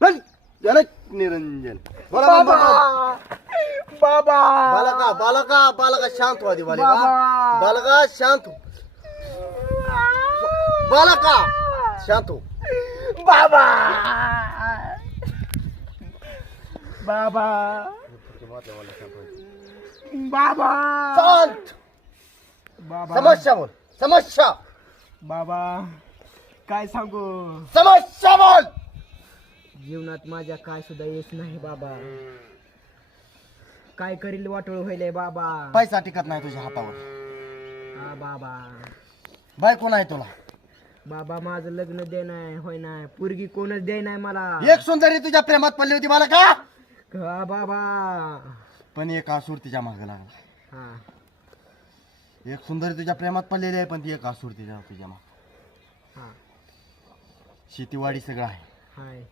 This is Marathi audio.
चल, चल, निरंजन बोला बाबा बाबा बालका बालका बालका शांत व्हा दे बालका बाबा. बालका शांत हो. बालका शांत हो. बाबा बाबा बाबा शांत. बाबा समस्या बोल समस्या बाबा काय सांगू समस्या बोल. जीवनात माझ्या काय सुद्धा येत नाही बाबा. काय करील वाटोळ होईल बाबा. पैसा टिकत नाही तुझ्या हातावर. हा बाबा. बायको नाही तुला. बाबा माझं लग्न दे नाही होय नाही पोरगी कोणच दे नाही मला. एक सुंदरी तुझ्या प्रेमात पडली होती बालका. हा बाबा. पण एक आसूर तिच्या मागे लागला. हा एक सुंदरी तुझ्या प्रेमात पडलेली आहे पण ती एक आसूर तुझ्या मागे. हा शेतीवाडी सगळं आहे हाय